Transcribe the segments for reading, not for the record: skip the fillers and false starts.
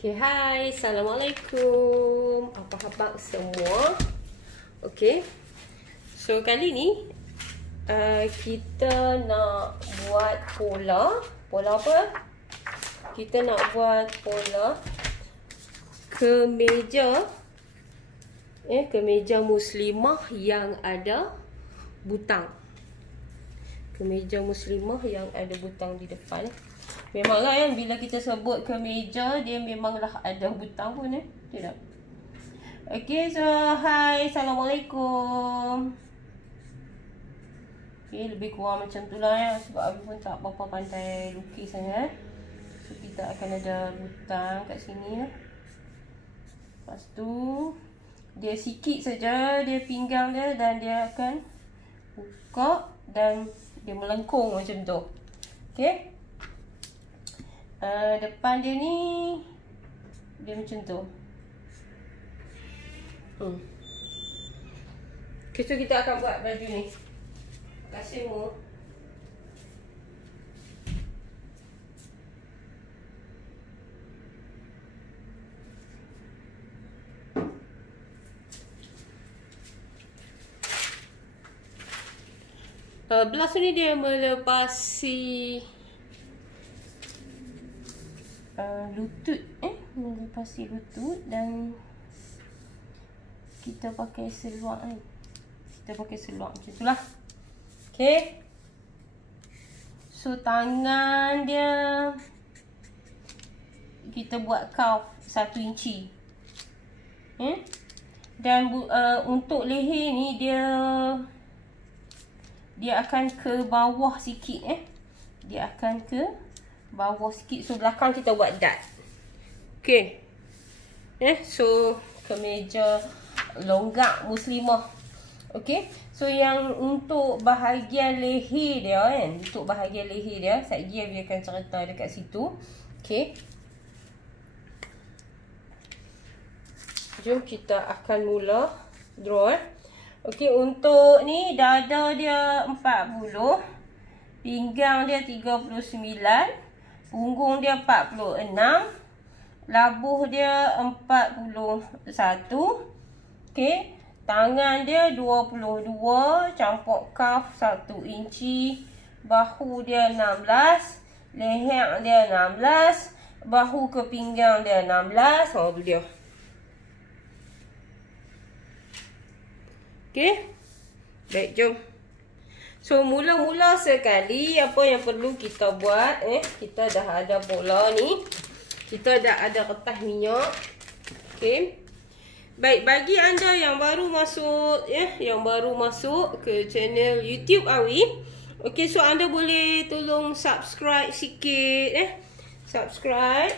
Okay, hai, Assalamualaikum. Apa khabar semua? Okay, so kali ni kita nak buat pola. Pola apa? Kita nak buat pola kemeja, kemeja muslimah yang ada butang. Kemeja muslimah yang ada butang di depan. Memanglah kan bila kita sebut kemeja, dia memanglah ada butang pun tidak? Okay, so hai, Assalamualaikum. Okay, lebih kurang macam tu lah ya. Sebab Abi pun tak berapa pandai lukis sangat. So kita akan ada butang kat sini ya. Lepas tu dia sikit saja dia pinggang dia, dan dia akan buka dan dia melengkung macam tu. Okay, depan dia ni dia macam tu. Okay, so kita akan buat baju ni. Terima kasih Mu. Belas ni dia melepasi lutut, melepasi lutut, dan kita pakai seluar ni. Kita pakai seluar macam itulah. Okay, so tangan dia kita buat cuff 1 inci. Dan untuk leher ni dia akan ke bawah sikit. Dia akan ke bawah sikit. So belakang kita buat dart. Okay, so kemeja longgak muslimah. Okay, so yang untuk bahagian leher dia untuk bahagian leher dia, sekejap dia akan cerita dekat situ. Okay, jom kita akan mula draw. Okay, untuk ni dada dia 40, pinggang dia 39, punggung dia 46, labuh dia 41. Okay, tangan dia 22, campur cuff 1 inci, bahu dia 16, leher dia 16, bahu ke pinggang dia 16. Tu dia. Okay, baik, jom. So mula-mula sekali apa yang perlu kita buat, kita dah ada bola ni, kita dah ada kertas minyak. Okay, baik, bagi anda yang baru masuk yang baru masuk ke channel YouTube Awi, okay, so anda boleh tolong subscribe sikit, subscribe,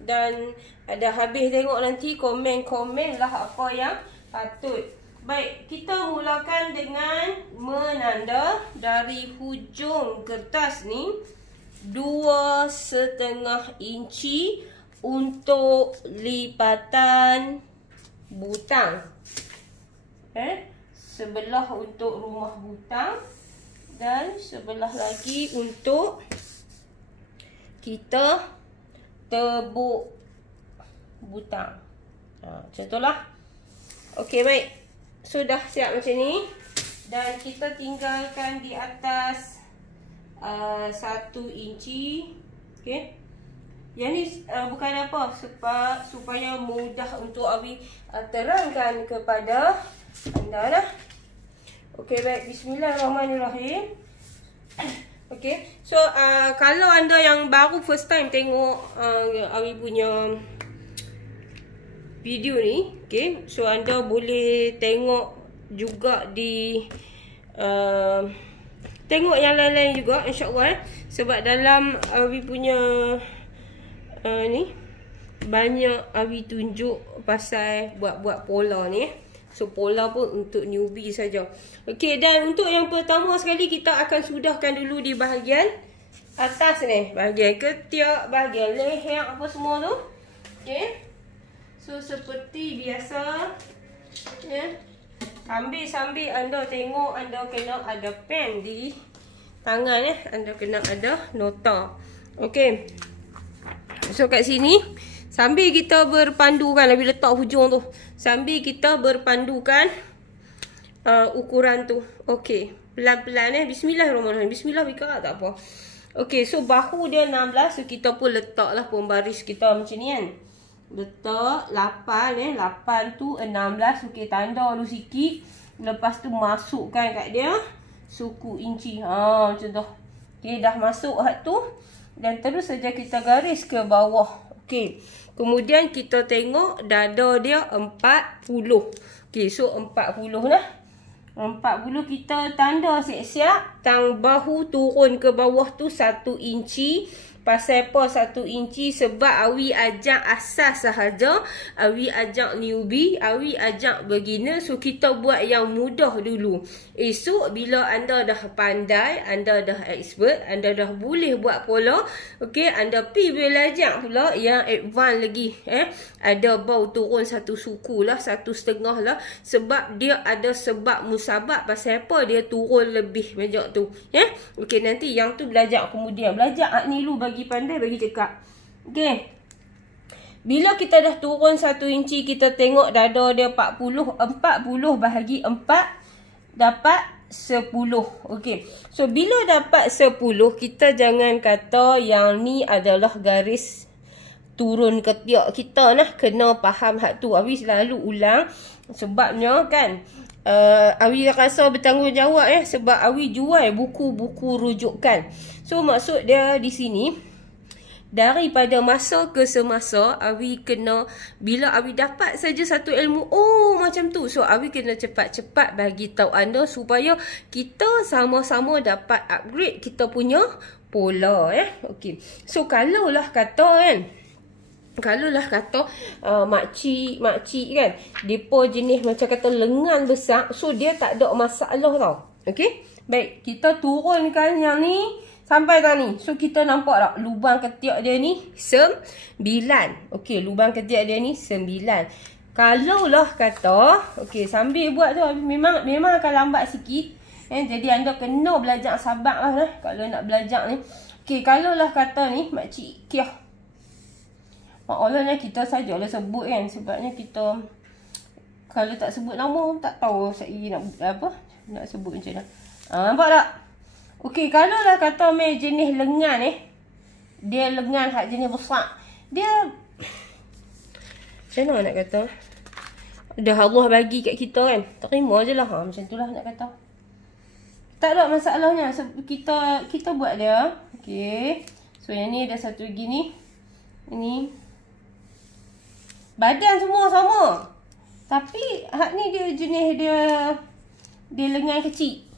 dan ada habis tengok nanti komen-komen lah apa yang patut. Baik, kita mulakan dengan menanda dari hujung kertas ni 2,5 inci untuk lipatan butang. Sebelah untuk rumah butang, dan sebelah lagi untuk kita tebuk butang. Macam itulah. Okey, baik. Sudah siap macam ni, dan kita tinggalkan di atas 1 inci. Okey, yang ni bukan apa, supaya mudah untuk Abi terangkan kepada anda lah. Okey, baik, bismillahirrahmanirrahim. Okey, so kalau anda yang baru first time tengok Abi punya video ni, okay, so anda boleh tengok juga di tengok yang lain-lain juga, insyaAllah. Sebab dalam Abi punya ni banyak Abi tunjuk pasal buat-buat pola ni. So pola pun untuk newbie saja. Okay, dan untuk yang pertama sekali kita akan sudahkan dulu di bahagian atas ni, bahagian ketiak, bahagian leher, apa semua tu. Okay, so seperti biasa, sambil anda tengok, anda kena ada pen di tangan, anda kena ada nota. Okey, so kat sini Sambil kita berpandukan, Abi letak hujung tu. Sambil kita berpandukan ukuran tu. Okey. Pelan-pelan Bismillahirrahmanirrahim. Bismillah bika tak apa. Okey, so bahu dia 16. So kita pun letaklah pun baris kita macam ni kan. Letak 8 8 tu 16. Okey, tanda dulu sikit. Lepas tu masukkan kat dia suku inci. Macam tu. Okey, dah masuk hak tu. Dan terus saja kita garis ke bawah. Okey. Kemudian kita tengok dada dia 40. Okey, so 40 lah. 40 kita tanda siap-siap. Tang bahu turun ke bawah tu 1 inci. Pasal apa 1 inci? Sebab Awi ajak asas sahaja. Awi ajak newbie. Awi ajak beginner. So kita buat yang mudah dulu. Esok bila anda dah pandai, anda dah expert, anda dah boleh buat pola, okey, anda pergi belajar pula yang advance lagi. Ada bau turun 1 suku lah, 1,5 lah. Sebab dia ada sebab musabab. Pasal apa dia turun lebih macam tu. Okey, nanti yang tu belajar kemudian. Belajar hak ni lu bagi pandai, bagi cekap. Okey. Bila kita dah turun 1 inci, kita tengok dada dia 40. 40 bahagi 4 dapat 10. Okey. So bila dapat 10, kita jangan kata yang ni adalah garis turun ketiak kita nah. Kena faham hak tu. Awi selalu ulang. Sebabnya kan Awi rasa bertanggungjawab sebab Awi jual buku-buku rujukan. So maksud dia di sini, daripada masa ke semasa, Awi kena, bila Awi dapat saja satu ilmu, macam tu. So Awi kena cepat-cepat bagi tahu anda supaya kita sama-sama dapat upgrade kita punya pola. Okey. So kalaulah kata makcik kan, depa jenis macam kata lengan besar, so dia tak ada masalah tau. Okey. Baik, kita turunkan yang ni sampai tadi. So kita nampak tak lubang ketiak dia ni 9. Okey, lubang ketiak dia ni 9. Kalaulah kata, okey, sambil buat tu memang akan lambat sikit. Jadi anda kena belajar sabar lah kalau nak belajar ni. Okey, kalaulah kata ni makcik Kiah, maklumlah kita sajalah sebut kan, sebabnya kita kalau tak sebut nama tak tahu saya nak sebut macam mana. Nampak tak? Okey, kalau lah kata jenis lengan dia lengan hak jenis besar. Dia macam mana nak kata? Dah Allah bagi kat kita kan. Terima je lah. Macam tu lah nak kata. Tak ada masalahnya. Kita buat dia. Okey. So yang ni ada satu lagi ni. Ini. Badan semua sama. Tapi hak ni dia jenis dia lengan kecil.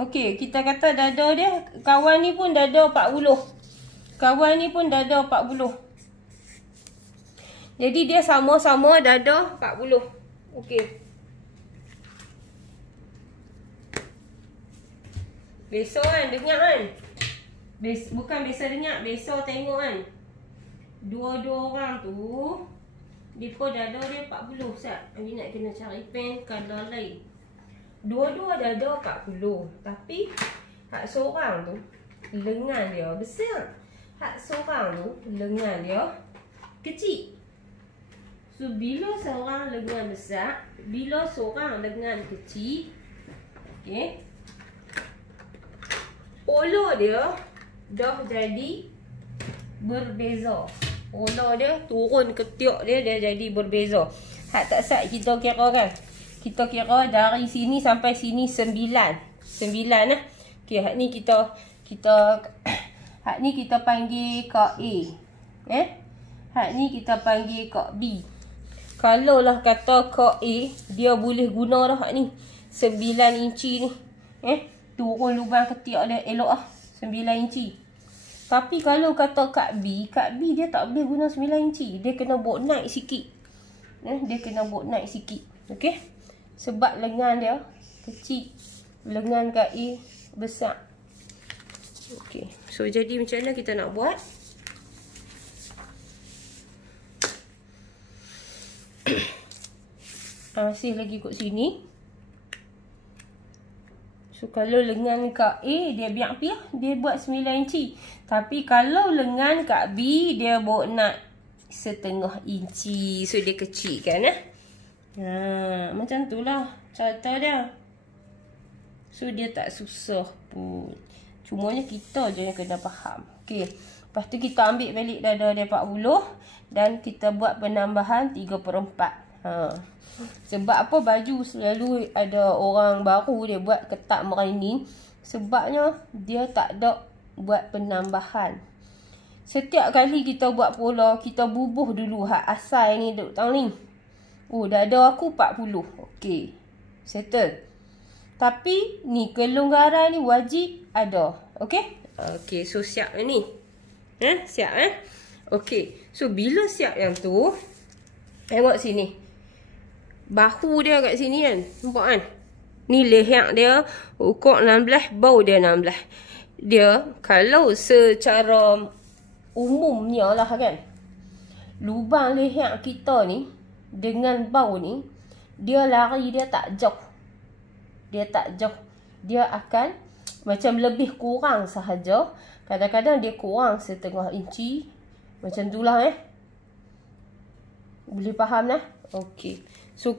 Okey, kita kata dada dia, kawan ni pun dada 40. Kawan ni pun dada 40. Jadi dia sama-sama dada 40. Okey. Besok kan, dengar kan? Bukan biasa dengar, besok tengok kan? Dua-dua orang tu, depa dada dia 40. Sat, Abi nak kena cari pen color lain. Dua-dua dada 40. Tapi hak seorang tu lengan dia besar. Hak seorang tu lengan dia kecil. So bila seorang lengan besar, bila seorang lengan kecil, okey, pola dia dah jadi berbeza. Pola dia turun ketiak dia jadi berbeza. Hak tak sat kita kira kan. Kita kira dari sini sampai sini 9. 9 lah. Okey, hak ni kita hak ni kita panggil kak A. Hak ni kita panggil kak B. Kalau lah kata kak A, dia boleh guna dah hak ni. 9 inci ni. Turun lubang ketiak dia elok lah. 9 inci. Tapi kalau kata kak B dia tak boleh guna 9 inci. Dia kena bawa naik sikit. Dia kena bawa naik sikit. Okey. Sebab lengan dia kecil, lengan kak A besar. Okey. So jadi macam mana kita nak buat? Masih lagi kat sini. So kalau lengan kat A dia biar piah, dia buat 9 inci. Tapi kalau lengan kat B dia buat nak 1/2 inci. So dia kecilkan macam tu lah cara dia. So dia tak susah pun. Cumanya kita je yang kena faham. Okey. Lepas tu kita ambil balik dada dia 40 dan kita buat penambahan 3/4. Sebab apa baju selalu ada orang baru dia buat ketat meraining. Sebabnya dia tak ada buat penambahan. Setiap kali kita buat pola, kita bubuh dulu hak asal ni duk tang ni. Oh, dada aku 40. Okey. Settle. Tapi ni kelonggaran ni wajib ada. Okey? Okey, so siap ni. Siap Okey. So bila siap yang tu, tengok sini. Bahu dia kat sini kan. Nampak kan? Ni leher dia ukur 16, bau dia 16. Dia kalau secara umumnya lah kan, lubang leher kita ni dengan bau ni, dia lari dia tak jauh. Dia tak jauh. Dia akan macam lebih kurang sahaja. Kadang-kadang dia kurang 1/2 inci. Macam tu lah Boleh faham lah? Okey. So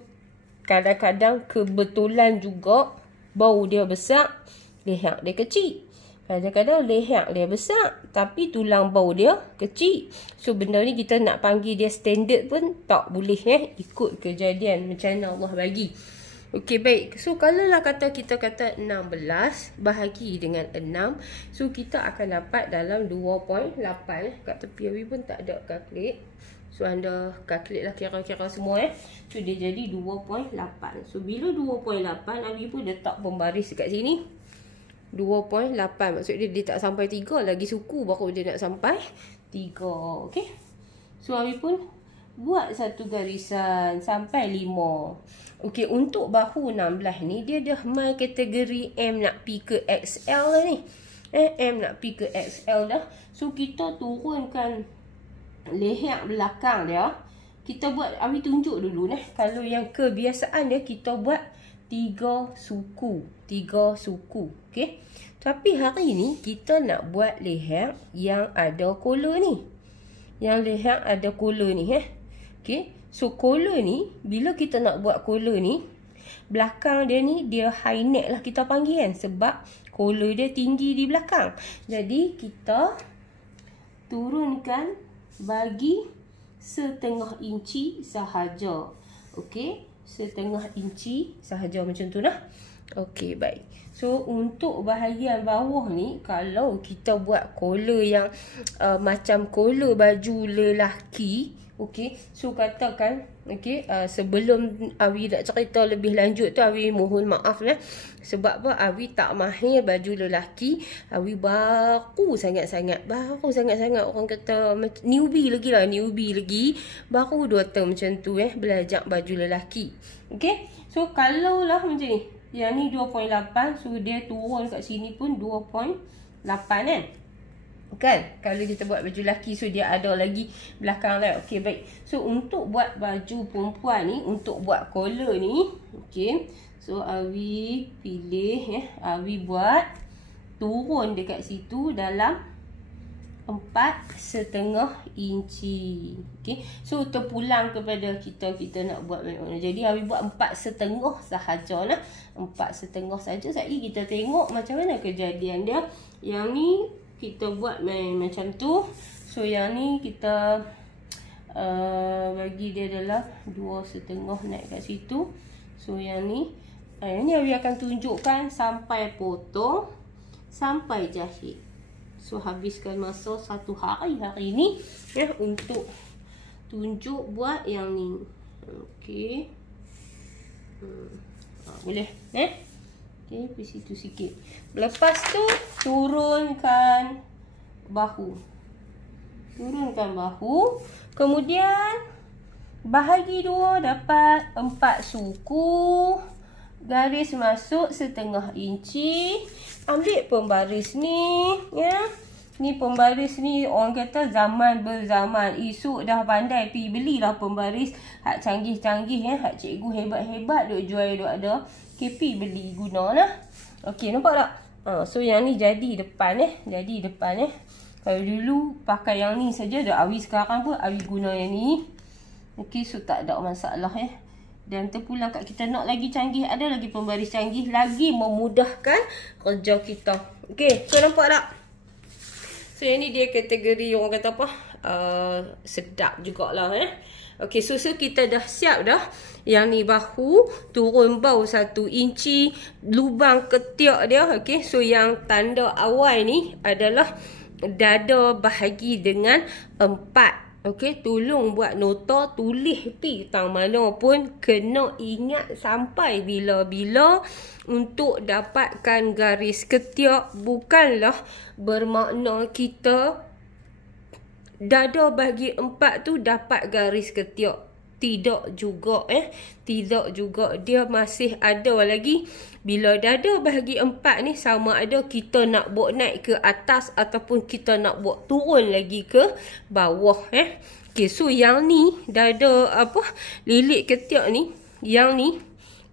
kadang-kadang kebetulan juga bau dia besar, leher dia kecil. Kadang-kadang leher dia besar tapi tulang bau dia kecil. So benda ni kita nak panggil dia standard pun tak boleh ikut kejadian macam mana Allah bagi. Okey, baik. So kalau lah kita kata 16 bahagi dengan 6, so kita akan dapat dalam 2.8. Kat tepi Awi pun tak ada kalkulat. So anda kalkulat lah kira-kira semua So dia jadi 2.8. So bila 2.8, Awi pun letak pembaris dekat sini. 2.8. Maksudnya dia tak sampai 3 lagi suku baru dia nak sampai 3. Okey. So Awi pun buat satu garisan sampai 5. Okey, untuk bahu 16 ni dia dah mai kategori M nak pi ke XL dah ni. M nak pi ke XL dah. So kita turunkan leher belakang dia. Kita buat, Awi tunjuk dulu kalau yang kebiasaan dia kita buat 3 suku. 3 suku. Okey. Tapi hari ni kita nak buat leher yang ada collar ni. Yang leher ada collar ni Okey. So collar ni, bila kita nak buat collar ni, belakang dia ni dia high neck lah kita panggil kan. Sebab collar dia tinggi di belakang. Jadi kita turunkan bagi 1/2 inci sahaja. Okey, 1/2 inci sahaja macam tu lah. Okey, baik. So untuk bahagian bawah ni, kalau kita buat collar yang macam collar baju lelaki, okey, so katakan sebelum Awi nak cerita lebih lanjut tu, Awi mohon maaf sebab apa, Awi tak mahir baju lelaki. Awi baru sangat-sangat orang kata newbie lagi baru 2 tahun macam tu belajar baju lelaki. Okey, so kalau lah macam ni, yang ni 2.8, so dia turun kat sini pun 2.8 kan. Kalau kita buat baju lelaki, so dia ada lagi belakang lah. Okey, baik. So untuk buat baju perempuan ni, untuk buat collar ni, okey, so Awi pilih Awi buat turun dekat situ dalam 4.5 inci. Okey, so terpulang kepada kita nak buat mana. Jadi Awi buat 4.5 sahaja lah. 4.5 saja. Sekali kita tengok macam mana kejadian dia. Yang ni kita buat macam tu. So yang ni kita bagi dia adalah 2.5 naik kat situ. So yang ni Awi akan tunjukkan sampai potong, sampai jahit. So habiskan masa 1 hari ni untuk tunjuk buat yang ni. Okey. Boleh okey, di situ sikit. Lepas tu turunkan bahu. Kemudian bahagi 2 dapat 4 suku. Garis masuk 1/2 inci. Ambil pembaris ni Ni pembaris ni orang kata zaman berzaman. Esok dah pandai pergi belilah pembaris hak canggih-canggih hak cikgu hebat-hebat duk jual duk ada. KP beli guna lah. Okey, nampak tak? So yang ni jadi depan Jadi depan Kalau dulu pakai yang ni saja dah. Awi sekarang pun Awi guna yang ni. Okey, so tak ada masalah Dan terpulang kat kita nak lagi canggih, ada lagi pembaris canggih, lagi memudahkan kerja kita. Okey, so nampak tak? So yang ni dia kategori orang kata apa? Sedap jugalah Okey, so kita dah siap dah. Yang ni bahu, turun bau 1 inci, lubang ketiak dia. Okey, so yang tanda awal ni adalah dada bahagi dengan 4. Okey, tolong buat nota, tulis pi tang mana pun, kena ingat sampai bila-bila untuk dapatkan garis ketiak. Bukanlah bermakna kita dada bagi 4 tu dapat garis ketiak. Tidak juga Tidak juga. Dia masih ada lagi. Bila dada bahagi 4 ni sama ada kita nak bawa naik ke atas ataupun kita nak bawa turun lagi ke bawah Okay, so yang ni dada lilit ketiak ni, yang ni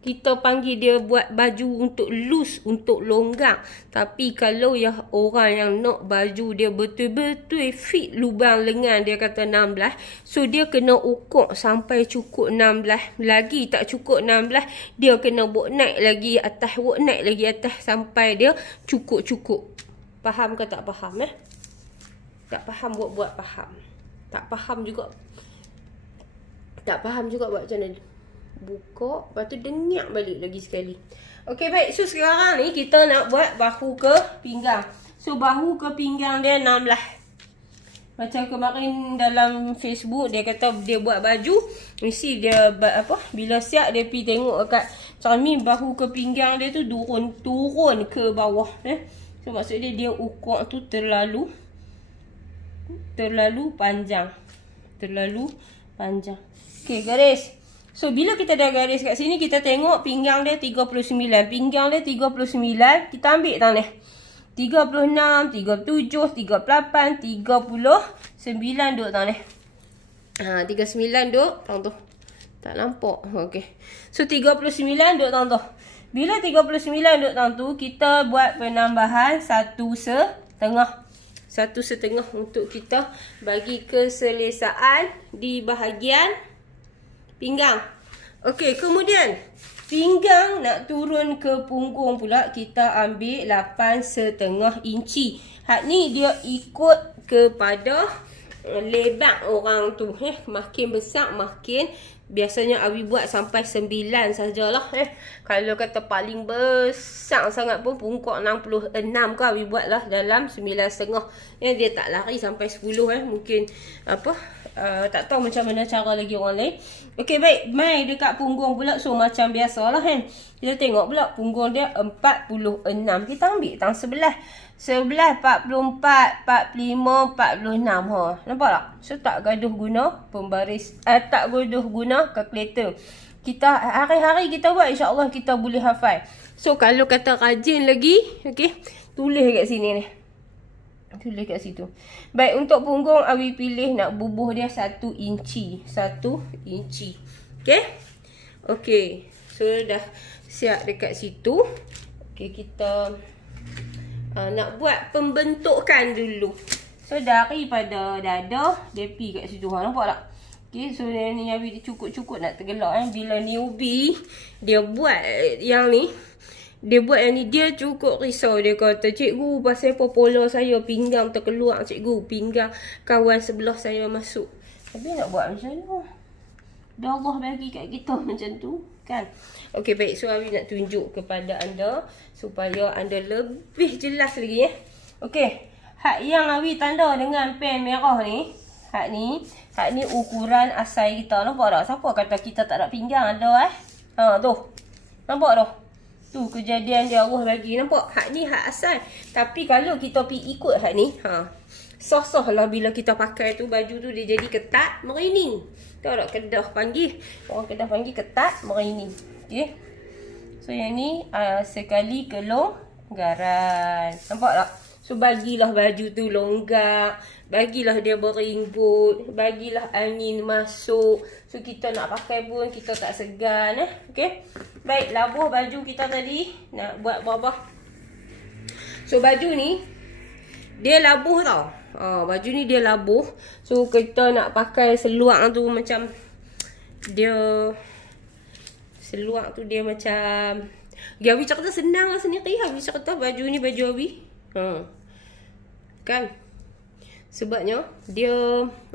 kita panggil dia buat baju untuk loose, untuk longgang. Tapi kalau yang orang yang nak baju dia betul-betul fit lubang lengan, dia kata 16. So dia kena ukur sampai cukup 16. Lagi tak cukup 16, dia kena buat naik lagi atas, buat naik lagi atas sampai dia cukup-cukup. Faham ke tak faham Tak faham buat faham. Tak faham juga. Tak faham juga buat macam mana. Buka, lepas tu dengar balik lagi sekali. Okey, baik. So sekarang ni kita nak buat bahu ke pinggang. So bahu ke pinggang dia 16. Macam kemarin dalam Facebook dia kata dia buat baju, mesti dia bila siap dia pergi tengok dekat cermin bahu ke pinggang dia tu turun ke bawah So maksud dia ukur tu terlalu panjang. Okey, garis. So, bila kita dah garis kat sini, kita tengok pinggang dia 39. Pinggang dia 39. Kita ambil tang ni. 36, 37, 38, 39 duk tang ni. 39 duk tang tu. Tak nampak. Okey. So, 39 duk tang tu. Bila 39 duk tang tu, kita buat penambahan 1,5. 1,5 untuk kita bagi keselesaan di bahagian pinggang. Okey, kemudian pinggang nak turun ke punggung pula, kita ambil 8,5 inci. Hak ni dia ikut kepada lebar orang tu. Makin besar makin, biasanya Awi buat sampai 9 sajalah. Kalau kata paling besar sangat pun pungkuk 66 ke, Awi buat lah dalam 9,5. Dia tak lari sampai 10 mungkin tak tahu macam mana cara lagi orang lain. Okey, baik. Mai dekat punggung pula. So macam biasalah kita tengok pula punggung dia 46. Kita ambil tang sebelah. Sebelah 44, 45, 46. Nampak tak? So tak gaduh guna pembaris, tak gaduh guna kalkulator. Kita hari-hari kita buat, insya-Allah kita boleh hafal. So kalau kata rajin lagi, okey, tulis kat sini ni. Tulis kat situ. Baik, untuk punggung Awi pilih nak bubuh dia 1 inci. 1 inci. Okey? Okey. So dah siap dekat situ. Okey, kita nak buat pembentukan dulu. So daripada dada, dia pergi kat situ. Nampak tak? Okey, so ni Awi cukup-cukup nak tergelak Bila newbie dia buat yang ni, dia buat yang ni, dia cukup risau. Dia kata, cikgu, pasal apa pola saya pinggang terkeluar, cikgu, pinggang kawan sebelah saya masuk. Tapi nak buat macam mana? Dah Allah bagi kat kita macam tu, kan? Okey, baik. So, Awi nak tunjuk kepada anda supaya anda lebih jelas lagi Okey, hak yang Awi tanda dengan pen merah ni, hak ni ukuran asal kita. Nampak tak? Siapa kata kita tak ada pinggang? Ada tu. Nampak tak? Tu kejadian dia Allah bagi. Nampak? Hak ni hak asal. Tapi kalau kita pergi ikut hak ni, sah-sah lah bila kita pakai tu, baju tu dia jadi ketat, merining. Tahu tak Kedah panggil? Orang Kedah panggil ketat, merining. Okay. So yang ni sekali kelonggaran. Nampak tak? So bagilah baju tu longgar, bagilah dia berimbut, bagilah angin masuk. So kita nak pakai pun kita tak segan Okey. Baik, labuh baju kita tadi. Nak buat berapa? So baju ni dia labuh tau. Baju ni dia labuh. So kita nak pakai seluar tu macam dia seluar tu dia macam Gawi cakap tu senang lah sendiri. Gawi cakap tu baju ni baju Gawi. Kan? Sebabnya dia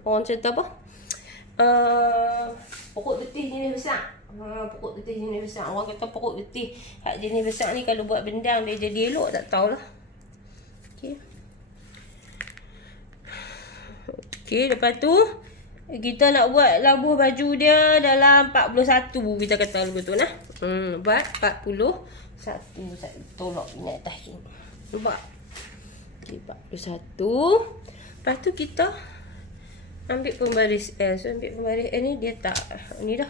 orang cerita apa? Pokok betih jenis besar. Pokok betih jenis besar. Orang kata pokok betih hak jenis besar ni kalau buat bendang dia jadi elok, tak tahulah. Okey. Okey, lepas tu kita nak buat labuh baju dia dalam 41 kita kata betul nah. Buat 41. Tolak ni atas ni. Nampak? Okey, 41. Lepas tu kita ambil pembaris S. So ambil pembaris S ni dia tak ni dah.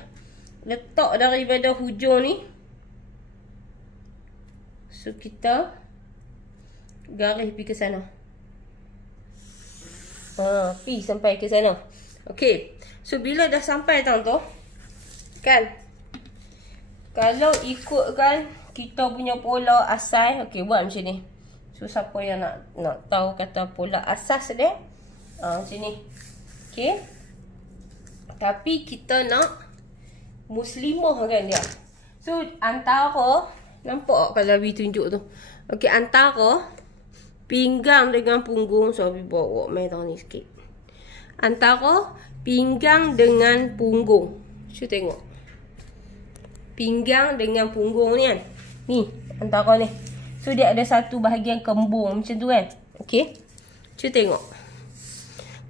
Letak daripada hujung ni. So kita garis pergi ke sana. Pergi sampai ke sana. Okey. So bila dah sampai tang tu, kan? Kalau ikutkan kita punya pola asal, okey buat macam ni. So siapa yang nak tahu kata pola asas dia? Macam ni. Okey. Tapi kita nak muslimah kan dia. So antara nampak kalau Abi tunjuk tu. Okey, antara pinggang dengan punggung. So Abi bawa main tahu ni sikit. Antara pinggang dengan punggung. Cuba tengok. Pinggang dengan punggung ni kan. Ni antara ni. So dia ada satu bahagian kembung macam tu kan. Okey. Cuba tengok.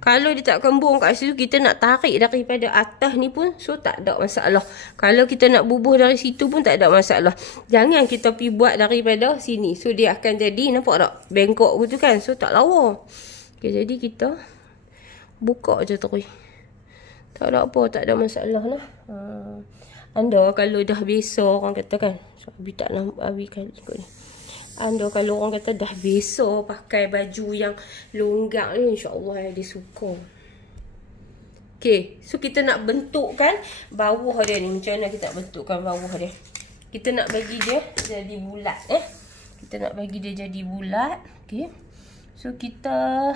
Kalau dia tak kembung kat situ, kita nak tarik daripada atas ni pun, so tak ada masalah. Kalau kita nak bubuh dari situ pun tak ada masalah. Jangan kita pergi buat daripada sini. So dia akan jadi, nampak tak? Bengkok gitu kan. So tak lawa. Okay, jadi kita buka je terus. Tak ada apa, tak ada masalah lah. Anda kalau dah biasa orang kata kan. So Abi tak nampak, Abi kan ikut ni. Anda kalau orang kata dah biasa pakai baju yang longgak ni, insya-Allah dia suka. Okey, so kita nak bentukkan bawah dia ni. Macam mana kita nak bentukkan bawah dia? Kita nak bagi dia jadi bulat Kita nak bagi dia jadi bulat. Okey. So kita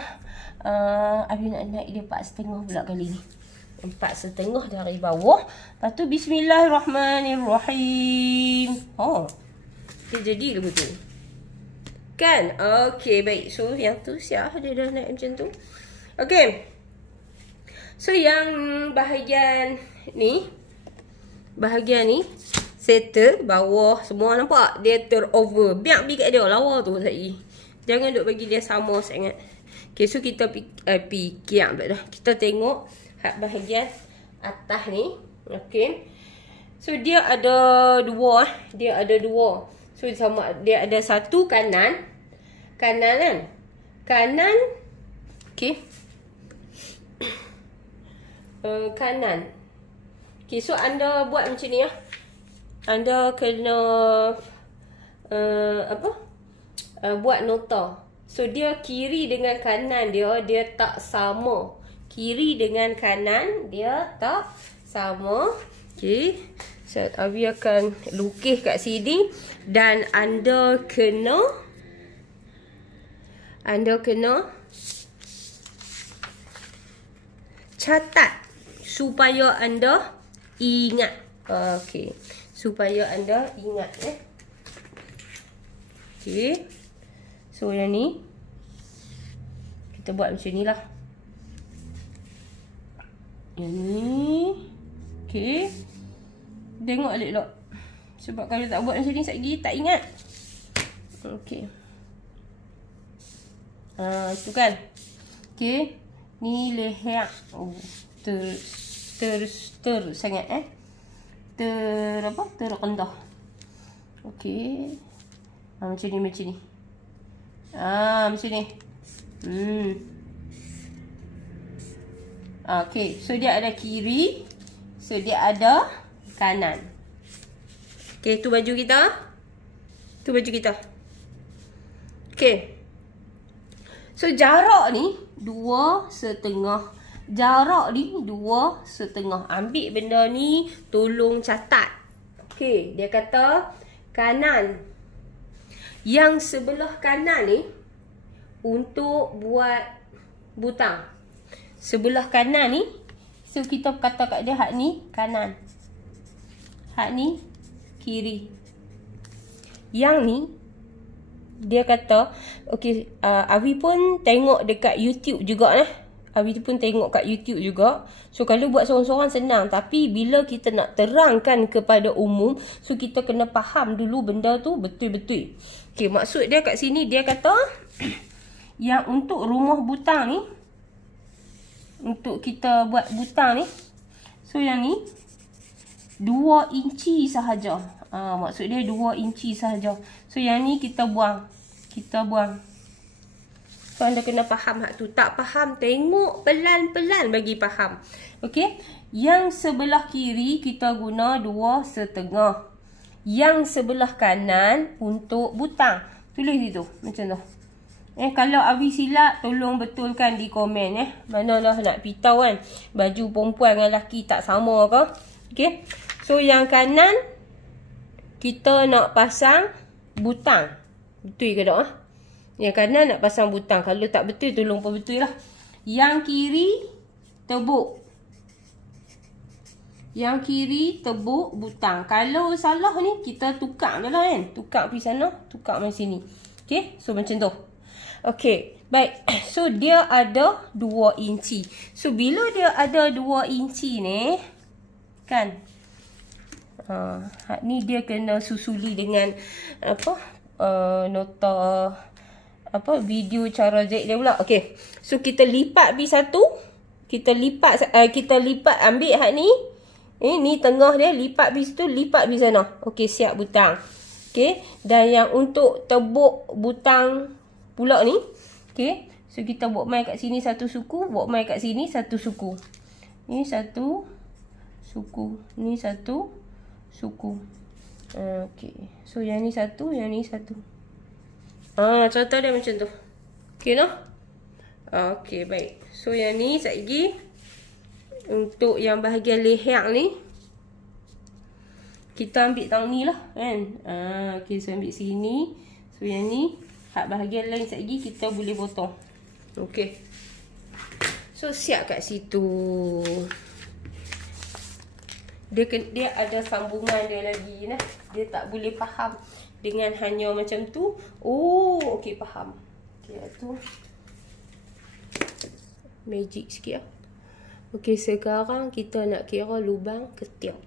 Abi nak naik dia 4,5 pula kali ni. 4,5 dari bawah. Lepas tu bismillahirrahmanirrahim. Dia jadi betul. Kan? Okey, baik. So, yang tu siap. Dia dah naik macam tu. Okey. So, yang bahagian ni. Bahagian ni. Settle. Bawah. Semua nampak? Dia terover. Biar pergi kat dia. Lawa tu tadi. Jangan duk bagi dia sama sangat. Okey, so kita fikir pula dah. Kita tengok bahagian atas ni. Okey. So, dia ada dua. Dia ada dua. So, sama dia ada satu kanan. Kanan kan? Kanan. Okey. Kanan. Okey, so anda buat macam ni ya. Anda kena buat nota. So dia kiri dengan kanan dia tak sama. Kiri dengan kanan dia tak sama. Okey. So Abi akan lukis kat sini dan anda kena catat supaya anda ingat. Okey. Supaya anda ingat Okey. So yang ni kita buat macam ni lah. Yang ni. Okey. Tengok elok-elok. Sebab kalau tak buat macam ni sekejap tak ingat. Okey. Itu kan. Okey. Ni leher. Sangat terendah. Okey. Macam ni. Macam ni. Okey. So dia ada kiri. So dia ada kanan. Okey, tu baju kita. Okey. So jarak ni 2,5. Jarak ni 2,5. Ambil benda ni, tolong catat. Okey, dia kata kanan. Yang sebelah kanan ni untuk buat butang. Sebelah kanan ni, so kita kata kat dia hak ni kanan, hak ni kiri. Yang ni dia kata, okey, Awi pun tengok dekat YouTube juga Awi pun tengok kat YouTube juga. So kalau buat sorang-sorang senang, tapi bila kita nak terangkan kepada umum, so kita kena faham dulu benda tu betul-betul. Okey, maksud dia kat sini dia kata yang untuk rumah butang ni, untuk kita buat butang ni, so yang ni 2 inci sahaja. Maksud dia 2 inci sahaja. So yang ni kita buang. Kita buang. So anda kena faham hak tu. Tak faham, tengok pelan-pelan bagi faham. Okey. Yang sebelah kiri kita guna 2,5. Yang sebelah kanan untuk butang. Tulis itu macam tu. Kalau Awi silap, tolong betulkan di komen Manalah nak pitau kan. Baju perempuan dengan lelaki tak sama ke? Okey. So yang kanan kita nak pasang butang. Betul ke tak? Yang kanan nak pasang butang. Kalau tak betul, tolong pun betul lah. Yang kiri tebuk. Yang kiri tebuk butang. Kalau salah ni, kita tukar je lah kan. Tukar pergi sana, tukar pergi sini. Okay, so macam tu. Okay, baik. So dia ada 2 inci. So bila dia ada 2 inci ni, kan, ni dia kena susuli dengan nota video cara jahit dia pula. Okey. So kita lipat pergi satu. Kita lipat ambil hak ni. Ni tengah dia, lipat pergi situ, lipat pergi sana. Okey, siap butang. Okey, dan yang untuk tebuk butang pula ni, okey. So kita buat mai kat sini satu suku, buat mai kat sini satu suku. Ni satu suku, ni satu suku. Okey. So yang ni satu, yang ni satu. Contoh dia macam tu. Okey no? Okey, baik. So yang ni sekejap lagi untuk yang bahagian leher ni kita ambil tang ni lah kan. Okey, so ambil sini. So yang ni hak bahagian lain sekejap lagi kita boleh potong. Okey. So siap kat situ. Dia ada sambungan dia lagi Dia tak boleh faham dengan hanya macam tu. Oh, okey, faham. Okey, tu magic sikit lah. Okey, sekarang kita nak kira lubang ketiak.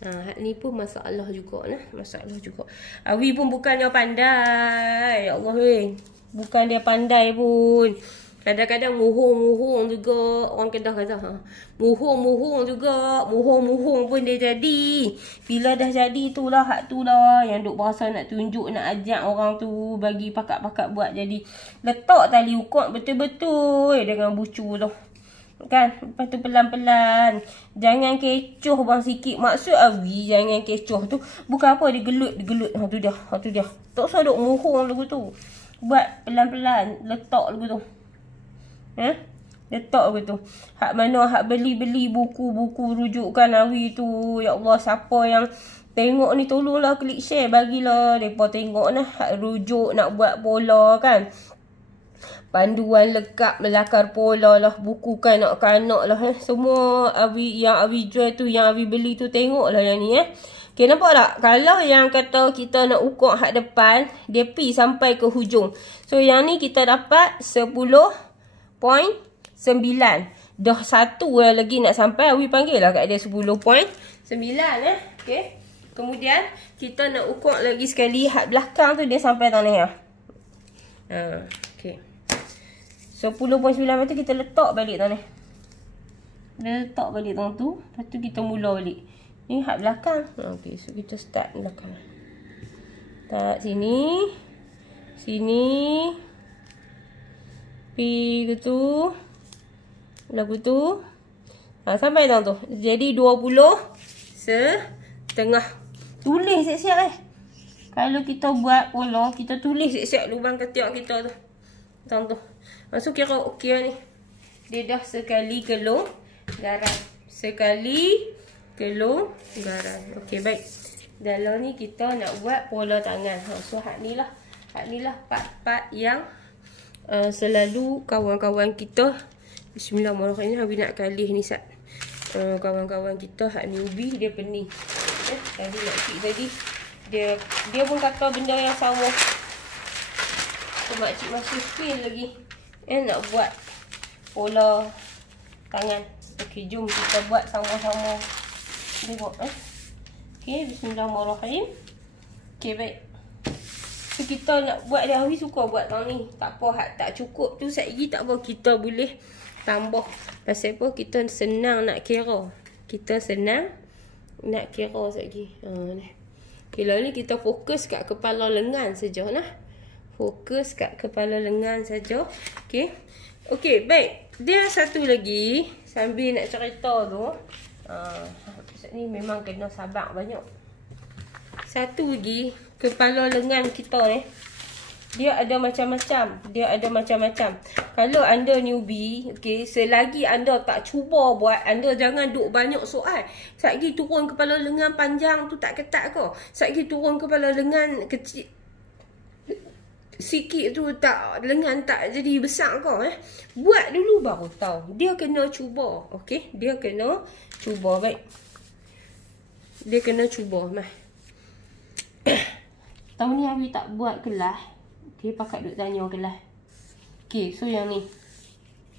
Hak ni pun masalah juga masalah juga. Awi pun bukannya pandai. Ya Allah weh. Bukan dia pandai pun. Kadang-kadang muhung-muhung juga. Orang Kedah kata muhung-muhung juga. Muhung-muhung pun dia jadi. Bila dah jadi itulah hak tu lah yang duk berasa nak tunjuk, nak ajak orang tu bagi pakat-pakat buat. Jadi letak tali ukur betul-betul dengan bucu tu kan. Lepas tu pelan-pelan. Jangan kecoh bang sikit. Maksud Awi jangan kecoh tu bukan apa, dia gelut. Tu dia. Tak usah duk muhung lagu tu. Buat pelan-pelan. Letak lagu tu. Letak ke tu. Hak mana hak beli-beli buku-buku rujukan Awi tu. Ya Allah, siapa yang tengok ni tolonglah klik share, bagilah depa tengok hak rujuk nak buat pola kan. Panduan lekap melakar pola lah, buku kanak-kanak lah semua yang Awi jual tu, yang Awi beli tu, tengoklah yang ni Okay, nampak tak? Kalau yang kata kita nak ukur hak depan, dia pi sampai ke hujung. So yang ni kita dapat 10.9. Dah satu lagi nak sampai, Awi panggil lah kat dia 10.9 Okay. Kemudian kita nak ukur lagi sekali hak belakang tu, dia sampai tanah Okay. 10.9 tu kita letak balik tanah. Dia letak balik tanah tu. Lepas tu kita mula balik. Ni hak belakang. Okay, so kita start belakang. Tak sini. Sini. Pi ke tu. Lagu tu. Sampai tanah tu. Jadi 20.5. Tulis siap-siap Kalau kita buat pola, kita tulis siap-siap lubang ketiak kita tu. Tanah tu. Masuk kira okey ni. Dia dah sekali kelong garam. Sekali kelong garam. Okey, baik. dalam ni kita nak buat pola tangan. So hak ni lah part-part yang selalu kawan-kawan kita, bismillahirrahmanirrahim, Abi nak kalih ni Sat. Kawan-kawan kita hak newbie dia pening. Tadi makcik tadi dia pun kata benda yang sama. So makcik masih feel lagi nak buat pola tangan. Okey, jom kita buat sama-sama. Tengok okey, bismillahirrahmanirrahim. Okey, baik. So kita nak buat dia, Hawi suka buat tahun ni. Tak apa, hak tak cukup tu satgi tak apa, kita boleh tambah. Pasal apa? Kita senang nak kira. Kita senang nak kira satgi. Ni. Okey, lalu ni kita fokus kat kepala lengan saja nah. Fokus kat kepala lengan saja. Okey. Okey, baik. Dia satu lagi sambil nak cerita tu. Ni memang kena sabar banyak. Satu lagi, kepala lengan kita ni, dia ada macam-macam. Kalau anda newbie, okey, selagi anda tak cuba buat, anda jangan duk banyak soal. Satgi turun kepala lengan panjang tu tak ketat ke? Satgi turun kepala lengan kecil sikit tu tak, lengan tak jadi besar ke? Buat dulu baru tahu. Dia kena cuba, okey? Dia kena cuba, baik. Dia kena cuba, mah. Tahun ni Abi tak buat kelas. Dia pakat duk tanya kelas. Okey, so yang ni.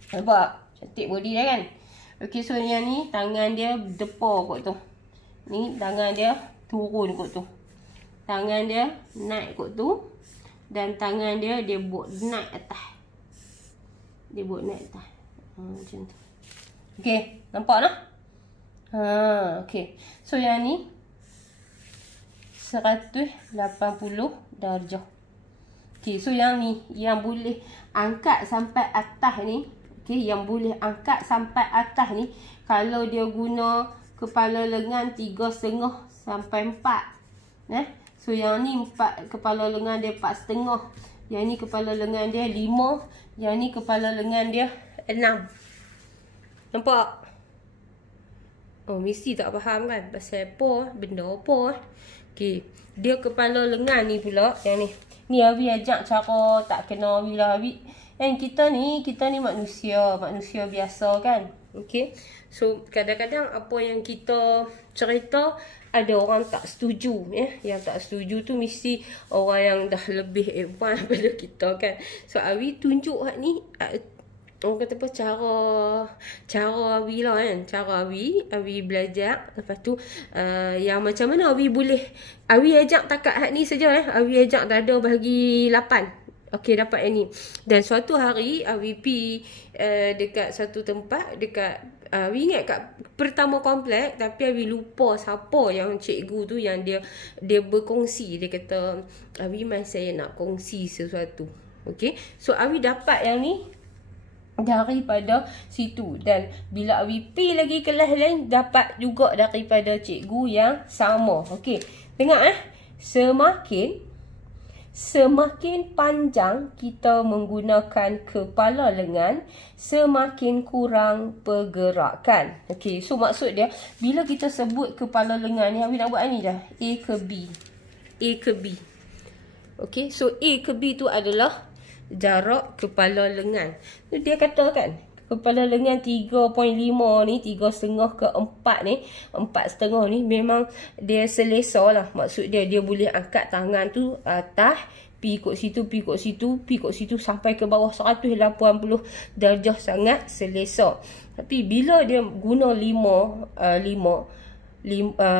Nampak? Cantik body dia kan? Okey, so yang ni tangan dia depa kot tu. Ni tangan dia turun kot tu. Tangan dia naik kot tu. Dan tangan dia buat naik atas. Dia buat naik atas. Macam tu. Okey, nampak tak? Okey. So yang ni 180 darjah. Okey, so yang ni yang boleh angkat sampai atas ni, okey, yang boleh angkat sampai atas ni, kalau dia guna kepala lengan 3,5 sampai 4. So yang ni 4, kepala lengan dia 4,5. Yang ni kepala lengan dia 5. Yang ni kepala lengan dia 6. Nampak? Oh, mesti tak faham kan? Pasal apa? Benda apa? Okey. Dia kepala lengan ni pula. Yang ni. Ni Abi ajak cara tak kena Abi lah. Abi. Kan kita ni manusia. Manusia biasa kan? Okey. So, kadang-kadang apa yang kita cerita, ada orang tak setuju. Yang tak setuju tu mesti orang yang dah lebih advance daripada kita kan. So, Abi tunjuk hak ni. Orang kata apa, cara Abi lah kan. Cara Abi belajar. Lepas tu yang macam mana Abi boleh, Abi ajak takat hak ni saja. Abi ajak dada bagi 8. Okey, dapat yang ni. Dan suatu hari Abi pergi dekat satu tempat, dekat Abi ingat kat pertama komplek, tapi Abi lupa siapa yang cikgu tu yang dia berkongsi. Dia kata, Abi mai saya nak kongsi sesuatu. Okey. So Abi dapat yang ni daripada situ. Dan bila Abi pergi lagi kelas lain, dapat juga daripada cikgu yang sama. Okey. Tengok Semakin panjang kita menggunakan kepala lengan, semakin kurang pergerakan. Okey, so maksud dia, bila kita sebut kepala lengan ni, Abi nak buat ni dah. A ke B. Okey, so A ke B tu adalah jarak kepala lengan. So, dia kata kan, kepala lengan 3.5 ni, 3,5 ke 4 ni, 4,5 ni memang dia selesa lah. Maksud dia boleh angkat tangan tu atas, pi kot situ sampai ke bawah 180 darjah, sangat selesa. Tapi bila dia guna 5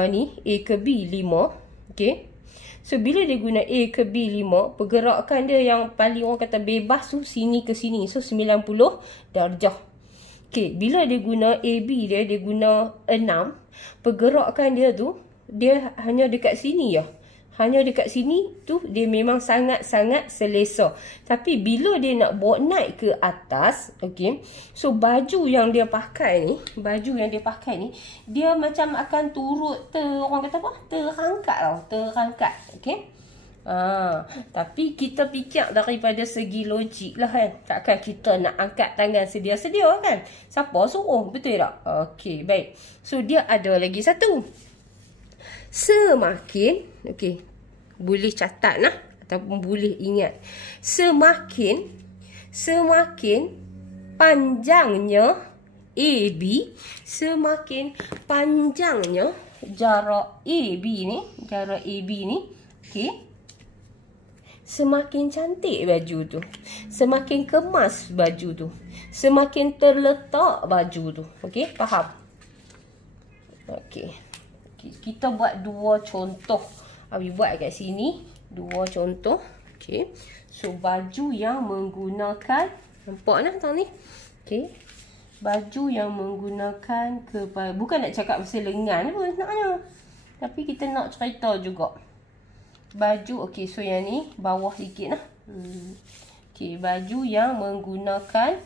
ni, A ke B 5, okey. So, bila dia guna A ke B 5, pergerakan dia yang paling orang kata bebas tu sini ke sini. So, 90 darjah. Okay, bila dia guna AB dia guna 6. Pergerakan dia tu, dia hanya dekat sini ya. Hanya dekat sini tu, dia memang sangat-sangat selesa. Tapi bila dia nak bawa naik ke atas, okay. So, baju yang dia pakai ni, dia macam akan turut orang kata apa? Terangkat. Okay. Tapi kita fikir daripada segi logik lah kan. Takkan kita nak angkat tangan sedia-sedia kan. Siapa suruh? Betul tak? Okay, baik. So, dia ada lagi satu. Semakin, okey, boleh catat lah ataupun boleh ingat. Semakin panjangnya AB, semakin panjangnya jarak AB ni, okey, semakin cantik baju tu, semakin kemas baju tu, semakin terletak baju tu. Okey, faham? Okey. Kita buat dua contoh. Abi buat kat sini dua contoh. Okey. So baju yang menggunakan, nampak nah tang ni? Okey. Baju yang menggunakan kepala, bukan nak cakap pasal lengan pun naknya. Tapi kita nak cerita juga. Baju, okey, so yang ni bawah sikit lah. Okey, baju yang menggunakan,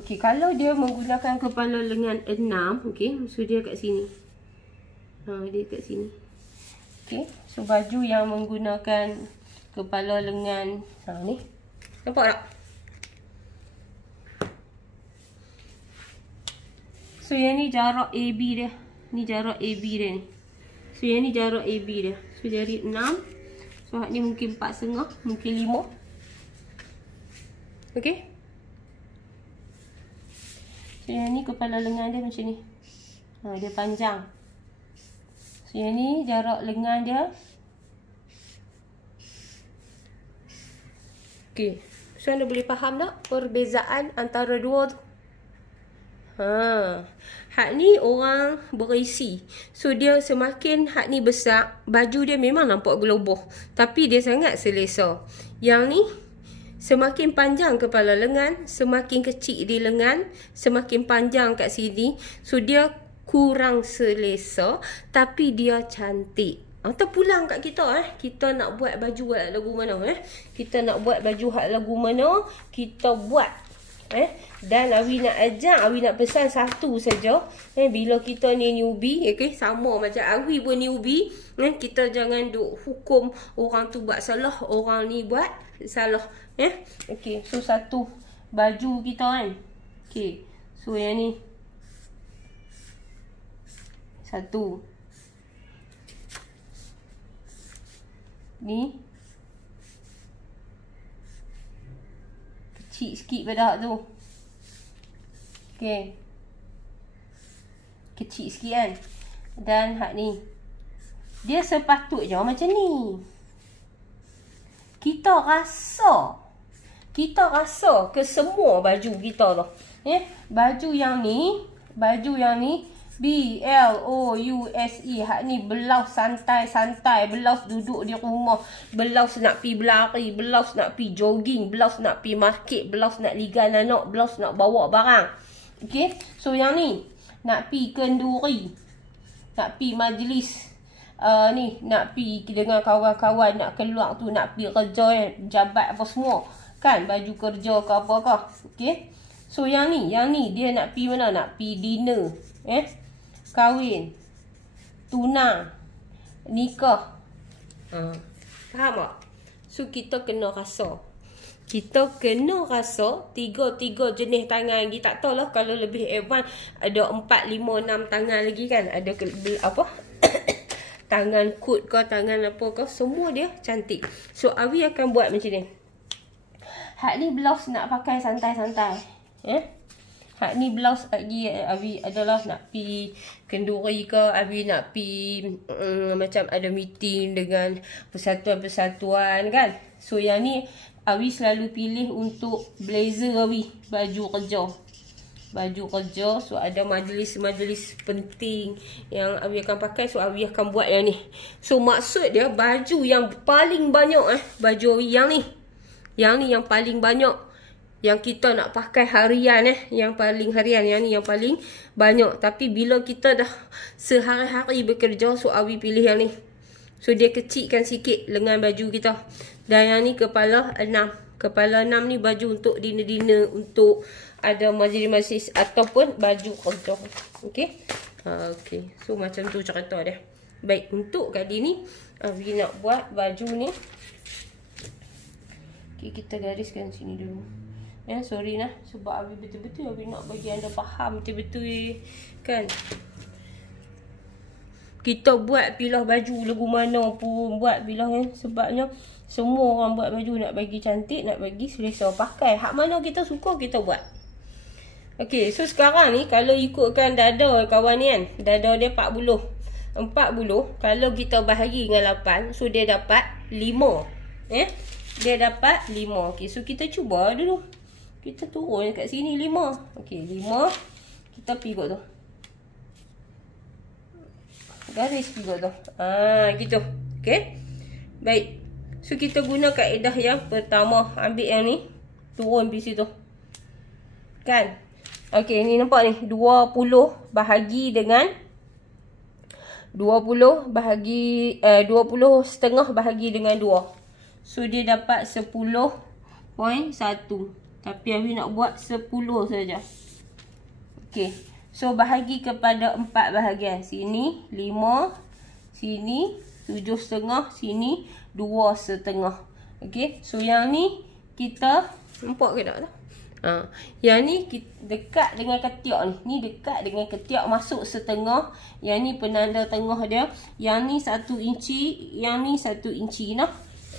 okey, kalau dia menggunakan kepala lengan 6, okey, so dia kat sini. Dia kat sini. Okey, so baju yang menggunakan kepala lengan ni. Nampak tak? So yang ni jarak AB dia. Ni jarak AB dia ni. So yang ni jarak AB dia. So dari 6. So hak ni mungkin 4,5, mungkin 5. Okey. So yang ni kepala lengan dia macam ni. Dia panjang. So yang ni jarak lengan dia. Okey. So anda boleh faham tak perbezaan antara dua tu? Hak ni orang berisi. So dia semakin hak ni besar, baju dia memang nampak geloboh, tapi dia sangat selesa. Yang ni semakin panjang kepala lengan, semakin kecil di lengan, semakin panjang kat sini. So dia kurang selesa, tapi dia cantik. Terpulang kat kita kita nak buat baju hak lagu mana kita nak buat baju hak lagu mana, kita buat. Dan Awi nak ajak, Awi nak pesan satu saja. Bila kita ni newbie, okey, sama macam Awi pun newbie, kita jangan duk hukum orang tu buat salah, orang ni buat salah. Okey, so satu baju kita kan. Okey, so yang ni satu. Ni kecil sikit pada hak tu. Okey, kecil sikit kan. Dan hak ni dia sepatutnya macam ni. Kita rasa ke semua baju kita tu. Baju yang ni BLOUSE. Hak ni blouse santai-santai, blouse duduk di rumah, blouse nak pi berlari, blouse nak pi jogging, blouse nak pi market, blouse nak ligan anak, blouse nak bawa barang. Okey, so yang ni nak pi kenduri, nak pi majlis, ni nak pi dengan kawan-kawan, nak keluar tu, nak pi kerja jabat apa semua kan, baju kerja ke apa ke. Okey, so yang ni dia nak pi mana? Nak pi dinner, kahwin, tunang, nikah. Faham tak? So kita kena rasa. Tiga jenis tangan lagi. Tak tahulah kalau lebih advance ada 4, 5, 6 tangan lagi kan. Ada apa? Tangan kut ke, tangan apa ke, semua dia cantik. So Awi akan buat macam ni. Hak ni blouse nak pakai santai-santai. Hak ni blouse lagi Awi adalah nak pi kenduri ke, Awi nak pi macam ada meeting dengan persatuan-persatuan kan. So yang ni Awi selalu pilih untuk blazer Awi, baju kerja. So ada majlis-majlis penting yang Awi akan pakai, so Awi akan buat yang ni. So maksud dia baju yang paling banyak baju Awi yang ni yang paling banyak, yang kita nak pakai harian yang paling harian, yang ni yang paling banyak. Tapi bila kita dah sehari-hari bekerja, so Awi pilih yang ni. So dia kecilkan sikit lengan baju kita. Dan yang ni kepala 6. Kepala 6 ni baju untuk dinner-dinner, untuk ada majlis-majlis ataupun baju kerja. Okey. Okey. So macam tu cerita dia. Baik, untuk kali ni Awi nak buat baju ni. Okey, kita gariskan sini dulu. Sorry lah, sebab Awi betul-betul Awi nak bagi anda faham betul-betul kan. kita buat pilah baju lagu mana pun buat pilah kan. Sebabnya semua orang buat baju nak bagi cantik, nak bagi selesa pakai. Hak mana kita suka kita buat. Okey, so sekarang ni kalau ikutkan dada kawan ni kan, dada dia 40. Kalau kita bahagi dengan 8, so dia dapat 5. Dia dapat 5. Okey, so kita cuba dulu. Kita turun kat sini 5. Okey, 5. Kita pikul tu. Garis pikul tu. Gitu. Okey. Baik. So kita guna kaedah yang pertama. Ambil yang ni, turun di situ. Kan? Okey, ni nampak ni 20 bahagi dengan 20 setengah bahagi dengan 2. So dia dapat 10.1. Tapi Awi nak buat 10 saja. Okey. So bahagi kepada 4 bahagian. Sini 5, sini 7.5, sini 2.5. Okey. So yang ni kita nampak ke tak? Yang ni dekat dengan ketiak ni. Ni dekat dengan ketiak, masuk setengah. Yang ni penanda tengah dia. Yang ni 1 inci, yang ni 1 inci nah.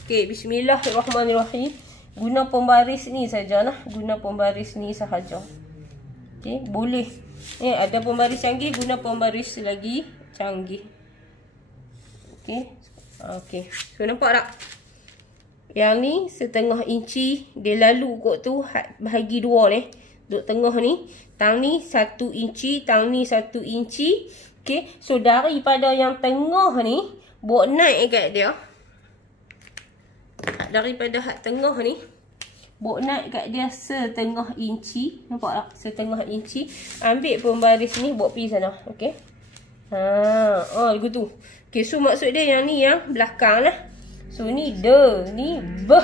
Okey, bismillahirrahmanirrahim. Guna pembaris ni saja nah. Guna pembaris ni sahaja. Okey, boleh. Ada pembaris canggih, guna pembaris lagi canggih. Okey. Okey. So nampak tak? Yang ni setengah inci, dia lalu kot tu bahagi 2 ni. Duduk tengah ni. Tang ni 1 inci, tang ni 1 inci. Okey. So daripada yang tengah ni, bawa naik kat dia. Daripada hak tengah ni, bawa naik kat dia setengah inci. Nampak tak? Setengah inci. Ambil pembaris ni, bawa pergi sana. Okey. Begitu. Okey, so maksud dia yang ni yang belakang lah. So ni de, ni beh.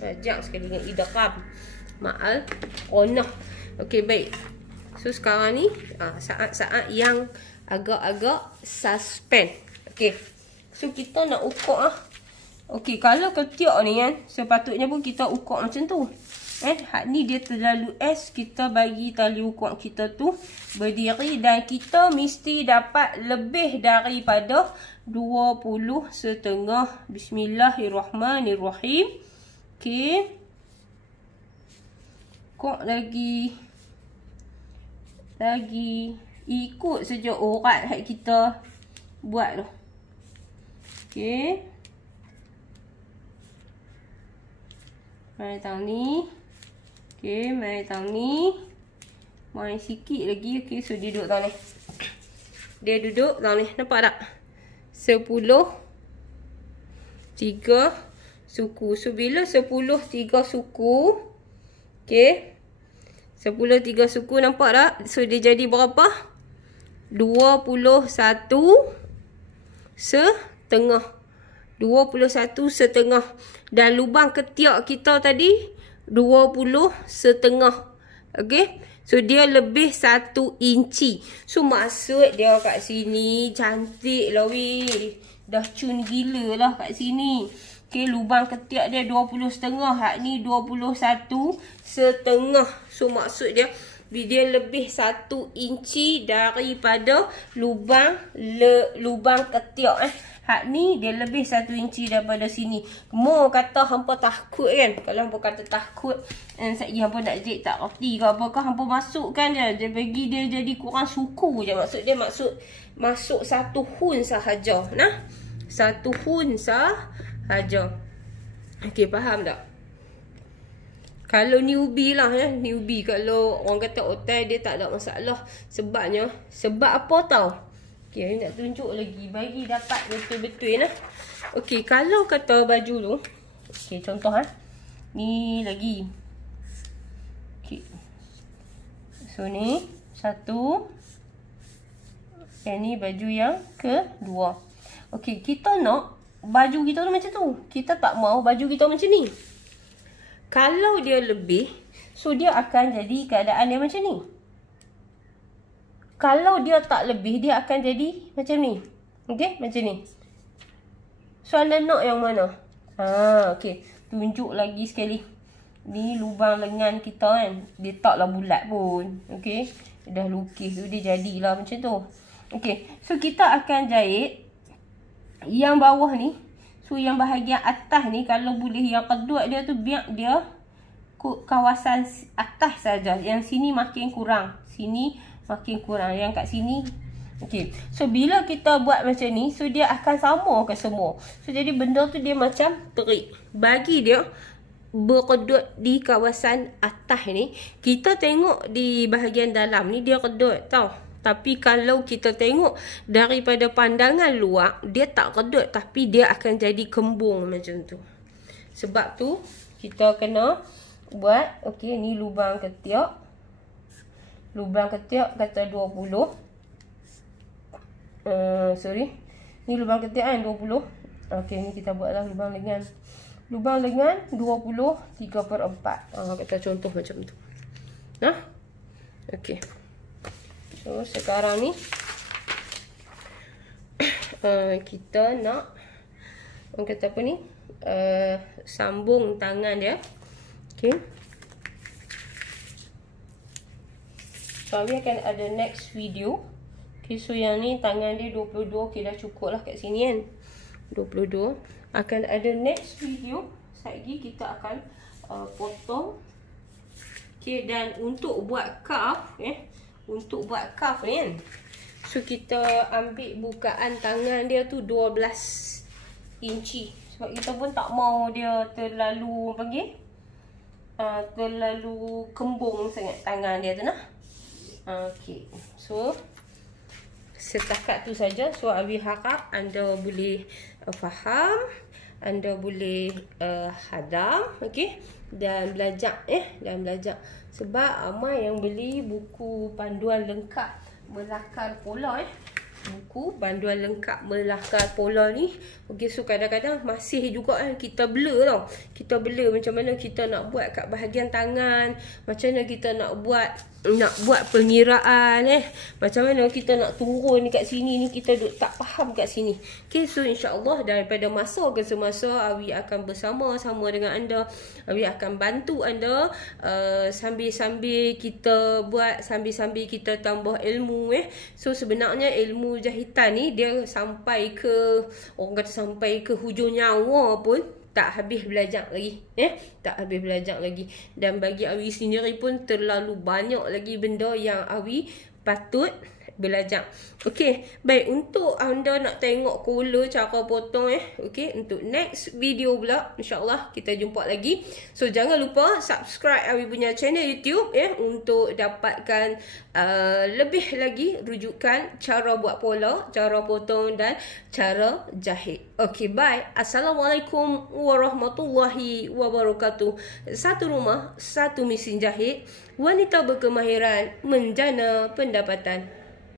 Ajak sekali dengan idgham ma'al qanah. Okey, baik. So sekarang ni saat-saat yang agak-agak suspend. Okey. So kita nak ukur Okey, kalau ketiak ni kan, sepatutnya pun kita ukur macam tu. Hak ni dia terlalu S, kita bagi tali ukur kita tu berdiri dan kita mesti dapat lebih daripada 20.5. Bismillahirrahmanirrahim. Okey. Kok lagi ikut saja urat hak kita buat tu. Okey. Mai tang ni. Okey, mai tang ni. Mai sikit lagi. Okey, so dia duduk tang ni. Dia duduk tang ni. Nampak tak? 10 3 suku. So bila 10 3 suku, okey. 10 3 suku, nampak tak? So dia jadi berapa? 21 setengah. 21 setengah. Dan lubang ketiak kita tadi 20 setengah. Okey. So dia lebih 1 inci. So maksud dia kat sini cantik lah weh. Dah cun gila lah kat sini. Okey, lubang ketiak dia 20 setengah. Hak ni 21 setengah. So maksud dia lebih 1 inci daripada lubang ketiak Hak ni dia lebih 1 inci daripada sini. Mo kata hampa takut kan. Kalau hampa kata takut, sekejap hampa nak jahit tak reti ke apakah, hampa masukkan je. Dia bagi dia jadi kurang suku je. Maksud dia masuk 1 hun sahaja. Nah, 1 hun sahaja. Okey, faham tak? Kalau newbie lah ya. Newbie, kalau orang kata otai dia tak ada masalah. Sebab apa tau? Okey, nak tunjuk lagi. Bagi dapat betul-betul lah. Okey, kalau kata baju tu. Okey, contoh ni lagi. Okey. So ni 1. Yang ni baju yang kedua. Okey, kita nak baju kita tu macam tu. Kita tak mau baju kita macam ni. Kalau dia lebih, so dia akan jadi keadaan dia macam ni. Kalau dia tak lebih, dia akan jadi macam ni. Okey, macam ni. So anda nak yang mana? Okey, tunjuk lagi sekali. Ni lubang lengan kita kan. Dia taklah bulat pun. Okey, dah lukis tu dia jadilah macam tu. Okey, so kita akan jahit yang bawah ni. So yang bahagian atas ni kalau boleh yang kedua dia tu biar dia kawasan atas saja. Yang sini makin kurang. Sini makin kurang. Yang kat sini. Okey. So bila kita buat macam ni, so dia akan sama ke semua. So jadi benda tu dia macam terik. Bagi dia berkedut di kawasan atas ni, kita tengok di bahagian dalam ni dia kedut tau. Tapi kalau kita tengok daripada pandangan luar, dia tak kedut tapi dia akan jadi kembung macam tu. Sebab tu kita kena buat, okey, ni lubang ketiak. Lubang ketiak kata 20. Ni lubang ketiak kan 20. Okey, ni kita buatlah lubang lengan. Lubang lengan 20 3/4. Kita contoh macam tu. Okey. So sekarang ni kita nak orang kata apa ni? Sambung tangan dia. Okey. So we akan ada next video. Okay, so yang ni tangan dia 22. Okay, dah cukup lah kat sini kan. 22. Akan ada next video. Lagi kita akan potong. Okay, dan untuk buat cuff, untuk buat cuff ni kan, so kita ambil bukaan tangan dia tu 12 inci. Sebab kita pun tak mau dia terlalu panggil terlalu kembung sangat tangan dia tu nah. Okay, so setakat tu saja. So Abi harap anda boleh faham, anda boleh hadam, okey, dan belajar dan belajar. Sebab Amai yang beli buku panduan lengkap melakar pola buku panduan lengkap melakar pola ni. Okey, so kadang-kadang masih juga kita blur tau. Kita blur macam mana kita nak buat kat bahagian tangan, macam mana kita nak buat pengiraan macam mana kita nak turun kat sini ni, kita duk tak faham kat sini. Okey, so insya-Allah daripada masa ke semasa Awi akan bersama-sama dengan anda. Awi akan bantu anda sambil-sambil kita buat, sambil-sambil kita tambah ilmu So sebenarnya ilmu jahitan ni dia sampai ke, orang kata sampai ke hujung nyawa pun tak habis belajar lagi. Tak habis belajar lagi. Dan bagi Awi sendiri pun terlalu banyak lagi benda yang Awi patut belajar. Okey, baik, untuk anda nak tengok collar cara potong okey, untuk next video pula insya-Allah kita jumpa lagi. So jangan lupa subscribe Awi punya channel YouTube untuk dapatkan lebih lagi rujukan cara buat pola, cara potong dan cara jahit. Okey, bye. Assalamualaikum warahmatullahi wabarakatuh. Satu rumah, satu mesin jahit. Wanita berkemahiran menjana pendapatan.